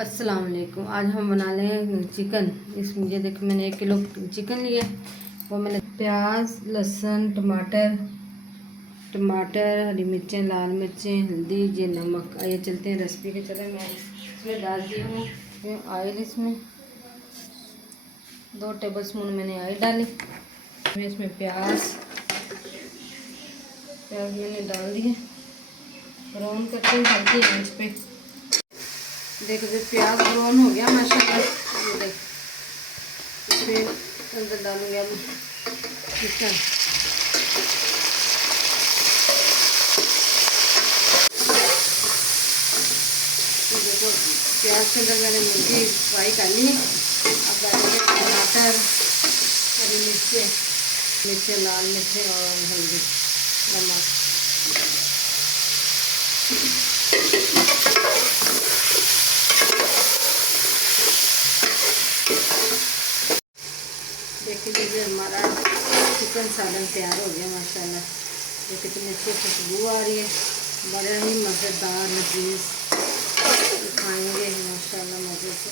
अस्सलाम वालेकुम। आज हम बना लें चिकन। इसमें ये देखो मैंने 1 किलो चिकन लिया। वो मैंने प्याज, लहसुन, टमाटर, हरी मिर्चें, लाल मिर्चें, हल्दी, ये नमक। आइए चलते हैं रेसिपी के। चले मैं इसमें डाल दी हूँ ऑयल। इसमें 2 टेबलस्पून मैंने ऑयल डाली। इसमें प्याज मैंने डाल दिए। ब्राउन करके हल्की आंच पे। देखो जब प्याज ब्राउन हो गया माशाल्लाह, ये देख इसमें अंदर डालूंगी अब चिकन। तो देखो प्याज के अंदर मैंने मुर्गी फ्राई कर ली। अब डालेंगे टमाटर, हरी मिर्चें, लाल मिर्चें और हल्दी, नमक। देखिए लीजिए हमारा चिकन सालन तैयार हो गया माशाल्लाह। ये कितनी अच्छी खुशबू आ रही है, बड़ा ही मज़ेदार लजीज। खाएंगे माशाल्लाह मज़े से।